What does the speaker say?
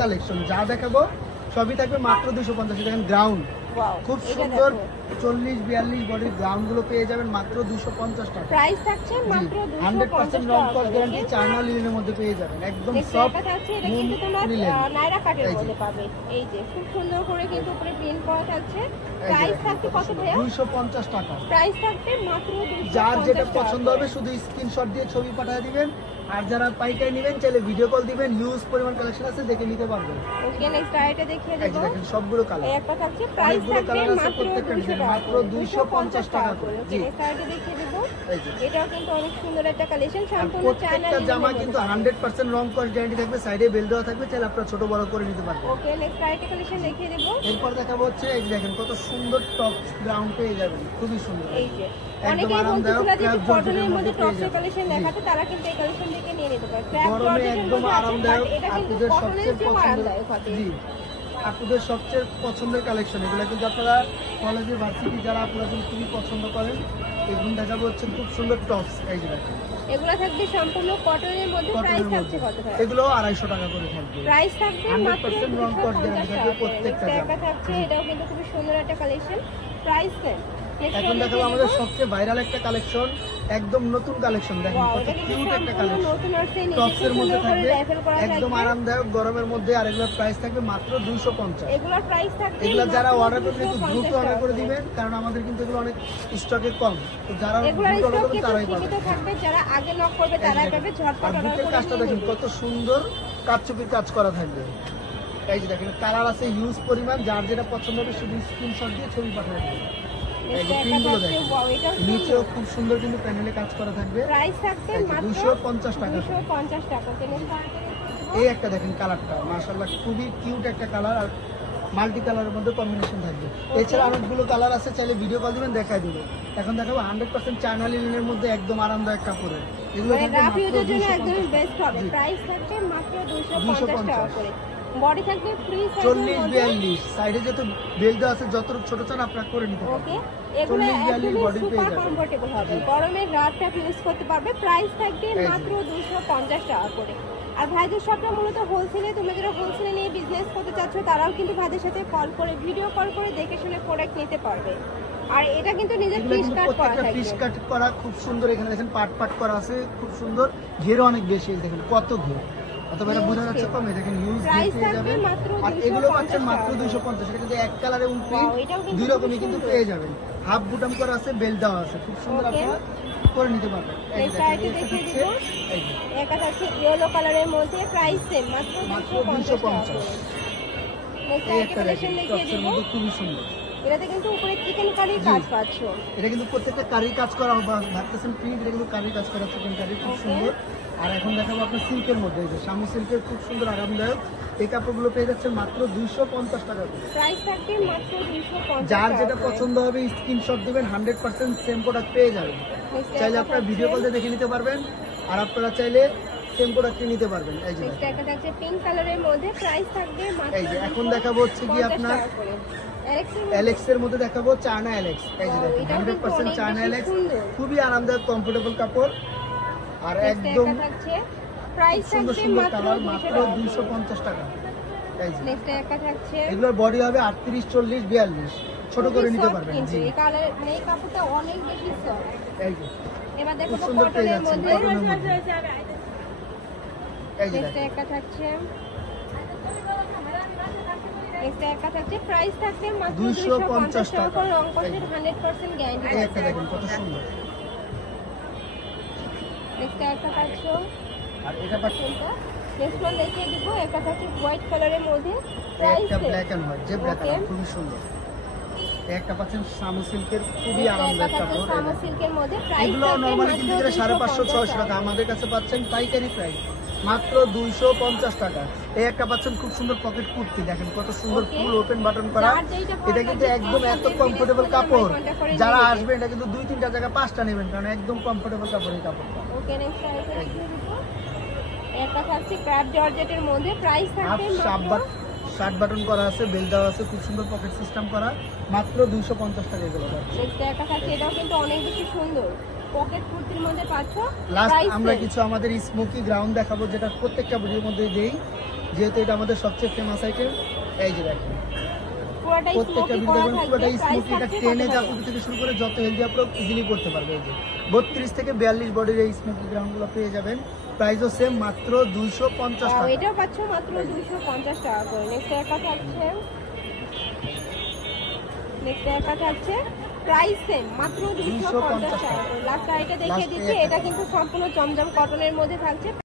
Collection, যা দেখাবো সবই থাকবে মাত্র 250। দেখেন গ্রাউন্ড খুব সুন্দর 40-42 বডির গ্রাউন্ড গুলো পেয়ে যাবেন মাত্র 250 টাকা। প্রাইস থাকছে মাত্র 100% রং কস গ্যারান্টি, চায়না লিনেনের মধ্যে পেয়ে যাবেন একদম সফট। এটা কিন্তু তোমরা নাইরা কাটের মধ্যে পাবে। এই যে খুব সুন্দর করে কিন্তু উপরে প্রিন্ট করা থাকছে। প্রাইস থাকছে কত ভাইয়া? 250 টাকা। প্রাইস থাকবে মাত্র 250। যার যেটা পছন্দ হবে শুধু স্ক্রিনশট দিয়ে ছবি পাঠিয়ে দিবেন, আর যারা পাইকারি নেবেন চাইলে ভিডিও কল দিবেন, হিউজ পরিমাণ কালেকশন আছে দেখে নিতে পারবেন। ওকে নেক্সট আইটা দেখিয়ে দেব। দেখেন সবগুলো কালার, একটা থাকছে প্রাইস থাকবে মাত্র 250 টাকা করে। জি নেক্সট আইটা দেখিয়ে দেব। এটাও কিন্তু অনেক সুন্দর একটা কালেকশন, সম্পূর্ণ চায়না প্রত্যেকটা জামা কিন্তু 100% রং কস গ্যারান্টি থাকবে, সাইডে বেল দেওয়া থাকবে, চাইলে আপনারা ছোট বড় করে নিতে পারবেন। ওকে নেক্সট আইটা কালেকশন দেখিয়ে দেব। এরপর দেখাবো হচ্ছে এই দেখেন কত সুন্দর টপ গ্রাউন্ড পেয়ে যাবেন, খুবই সুন্দর। এই যে অনেকেই বলতেছিল যে কটনের মধ্যে টপসের কালেকশন দেখাতে, তারা কিন্তু এই কালেকশন থেকে নিয়ে নিতে পারে। গরমে একদম আরামদায়ক, এটা কিন্তু আপনাদের কটনের সবচেয়ে চেয়ে আরামদায়ক পছন্দের। হবে। জি আপনাদের সবচেয়ে পছন্দের কালেকশন এগুলো কিন্তু আপনারা কলেজে ভার্সিটি যারা আপনারা কিন্তু খুবই পছন্দ করেন। এগুলো দেখাবো হচ্ছে খুব সুন্দর টপস। এই যে দেখেন এগুলো থাকবে সম্পূর্ণ কটনের মধ্যে। প্রাইস থাকছে কত ভাই? এগুলো 250 টাকা করে থাকবে। প্রাইস থাকবে মাত্র 100% রং কস গ্যারান্টি থাকবে প্রত্যেকটা জায়গা থাকছে। এটাও কিন্তু খুব সুন্দর একটা কালেকশন। Price same. এখন দেখাবো আমাদের সবচেয়ে ভাইরাল একটা কালেকশন, একদম নতুন কালেকশন। দেখেন কত কিউট একটা কালেকশন, টপসের মধ্যে থাকবে, একদম আরামদায়ক গরমের মধ্যে। আর এগুলোর প্রাইস থাকবে মাত্র 250। এগুলোর প্রাইস থাকবে, এগুলো যারা অর্ডার করবেন একটু দ্রুত অর্ডার করে দিবেন, কারণ আমাদের কিন্তু এগুলো অনেক স্টকে কম। তো যারা দ্রুত অর্ডার করবেন তারাই পাবে। থাকবে, যারা আগে নক করবে তারাই পাবে। ঝটপট অর্ডার করে কাজটা দেখেন কত সুন্দর কাটচুপির কাজ করা থাকবে। এই যে দেখেন কালার আছে হিউজ পরিমাণ, যার যেটা পছন্দ হবে শুধু স্ক্রিনশট দিয়ে ছবি পাঠিয়ে দিবেন। নিচেও খুব সুন্দর কিন্তু প্যানেলে কাজ করা থাকবে। প্রাইস থাকবে মাত্র 250 টাকা। 250 টাকা। এই একটা দেখেন কালারটা মাশাআল্লাহ খুবই কিউট একটা কালার, আর মাল্টি কালারের মধ্যে কম্বিনেশন থাকবে। এছাড়া অনেকগুলো কালার আছে, চাইলে ভিডিও কল দিবেন দেখাই দিব। এখন দেখাবো 100% চায়না লিনেনের মধ্যে একদম আরামদায়ক কাপড়ের। এগুলো থাকবে মাত্র 250 একদম বেস্ট হবে। প্রাইস থাকবে মাত্র 250 টাকা করে। বডি থাকবে ফ্রি সাইজ 40-42 সাইডে যত বেল দেওয়া আছে, যত ছোট চান আপনারা করে নিতে পারবেন। ওকে এগুলো একদম সুপার কমফোর্টেবল হবে, গরমের রাতটা ইউজ করতে পারবে। প্রাইস থাকবে মাত্র 250 টাকা করে। আর ভাইদের শপটা মূলত হোলসেলে, তোমরা যারা হোলসেলে নিয়ে বিজনেস করতে চাচ্ছ তারাও কিন্তু ভাইদের সাথে কল করে ভিডিও কল করে দেখে শুনে প্রোডাক্ট নিতে পারবে। আর এটা কিন্তু নিজের পিস কাট করা থাকবে, পিস কাট করা খুব সুন্দর। এখানে দেখেন পাট পাট করা আছে, খুব সুন্দর। ঘেরও অনেক বেশি, দেখেন কত ঘের, অথবা এটা বোঝা যাচ্ছে কমে। দেখেন ইউজ পেয়ে যাবেন। আর এগুলো পাচ্ছেন মাত্র 250। এটা কিন্তু এক কালারে প্রিন্ট দুই রকমই কিন্তু পেয়ে যাবেন। হাফ বুটাম করা আছে, বেল দেওয়া আছে, খুব সুন্দর আপনারা করে নিতে পারবেন। এই যে এটা আছে ইয়েলো কালারের মধ্যে, প্রাইস সেম মাত্র 250। নেক্সট একটা কালেকশন দেখিয়ে দেব, খুবই সুন্দর। এটাতে কিন্তু উপরে চিকেন কারির কাজ পাচ্ছ। এটা কিন্তু প্রত্যেকটা কারি কাজ করা হবে, ভাবতেছেন প্রিন্ট, এটা কিন্তু কারি কাজ করা, চিকেন কারি খুব সুন্দর। আর এখন দেখাবো আপনার সিল্কের মধ্যে, এই যে শামু সিল্কের খুব সুন্দর আরামদায়ক। এই কাপড়গুলো পেয়ে যাচ্ছেন মাত্র 250 টাকা করে। প্রাইস থাকবে মাত্র 250। যার যেটা পছন্দ হবে স্ক্রিনশট দিবেন, 100% সেম প্রোডাক্ট পেয়ে যাবেন। চাইলে আপনারা ভিডিও কল দিয়ে দেখে নিতে পারবেন, আর আপনারা চাইলে সেম প্রোডাক্ট নিতে পারবেন। এই যে এটা থাকছে পিঙ্ক কালারের মধ্যে, প্রাইস থাকবে মাত্র। এই যে এখন দেখাবো হচ্ছে কি আপনার অ্যালেক্স এর মধ্যে দেখাবো চায়না অ্যালেক্স। এই যে দেখেন 100% চায়না অ্যালেক্স, খুবই আরামদায়ক কমফোর্টেবল কাপড়। আর একদম প্রাইস সুন্দর সুন্দর কালার, মাত্র 250 টাকা। এই যে নেক্সট একটা থাকছে, এগুলোর বডি হবে 38, 40, 42, ছোট করে নিতে পারবেন। জি এই কালার এই কাপড়টা অনেক বেশি সফট। এই যে এবার দেখো কটনের মধ্যে। এই যে নেক্সট একটা থাকছে, একটা থাকছে প্রাইস থাকবে মাত্র 250 টাকা। রং কষের 100% গ্যারান্টি। এই একটা দেখুন কত সুন্দর। নেক্সট একটা পাচ্ছো, আর এটা পাচ্ছেন নেক্সট ওয়ান দেখিয়ে দিব। একটা থাকছে হোয়াইট কালারের মধ্যে, প্রাইস একটা ব্ল্যাক এন্ড হোয়াইট, যে ব্ল্যাক কালার খুবই সুন্দর। একটা পাচ্ছেন শামু সিল্কের, খুবই আরামদায়ক কাপড়। শামু সিল্কের মধ্যে প্রাইস এগুলো নরমালি কিন্তু 550-600 টাকা, আমাদের কাছে পাচ্ছেন পাইকারি প্রাইস মাত্র 250 টাকা। এই একটা পাচ্ছেন খুব সুন্দর পকেট কুর্তি, দেখেন কত সুন্দর ফুল ওপেন বাটন করা। এটা কিন্তু একদম এত কমফোর্টেবল কাপড়, যারা আসবে এটা কিন্তু 2-3টা জায়গা 5টা নেবেন, কারণ একদম কমফোর্টেবল কাপড় এই কাপড়টা। ওকে নেক্সট একটা থাকছে ক্র্যাপ জর্জেটের মধ্যে, প্রাইস থাকবে মাত্র। শার্ট বাটন করা আছে, বেল দেওয়া আছে, খুব সুন্দর পকেট সিস্টেম করা, মাত্র 250 টাকা এগুলো। নেক্সট একটা থাকছে, এটাও কিন্তু অনেক বেশি সুন্দর, পকেট কুর্তির মধ্যে পাচ্ছ। লাস্ট প্রাইস আমরা কিছু আমাদের স্মোকি গ্রাউন্ড দেখাবো, যেটা প্রত্যেকটা ভিডিওর মধ্যে দেই, যেহেতু এটা আমাদের সবচেয়ে ফেমাস আইটেম। এই যে দেখেন পুরোটাই প্রত্যেকটা স্মোকি ভিডিও করা দেখবেন, থাকবে। পুরোটা প্রাইস স্মোকি, এটা থাকছে টেনে কত জাকুটি থেকে শুরু করে যত হেলদি আপনারা ইজিলি করতে পারবে। এই যে 32 থেকে 42 বডির এই স্মোকি গ্রাউন্ডগুলো পেয়ে যাবেন, প্রাইসও সেম, মাত্র 250 টাকা। এটাও পাচ্ছ মাত্র 250 টাকা করে। নেক্সট একটা থাকছে, নেক্সট একটা থাকছে প্রাইস সেম, মাত্র 250 টাকা করে। লাস্ট আইটা দেখিয়ে দিচ্ছি, এটা কিন্তু সম্পূর্ণ জমজম কটনের মধ্যে থাকছে।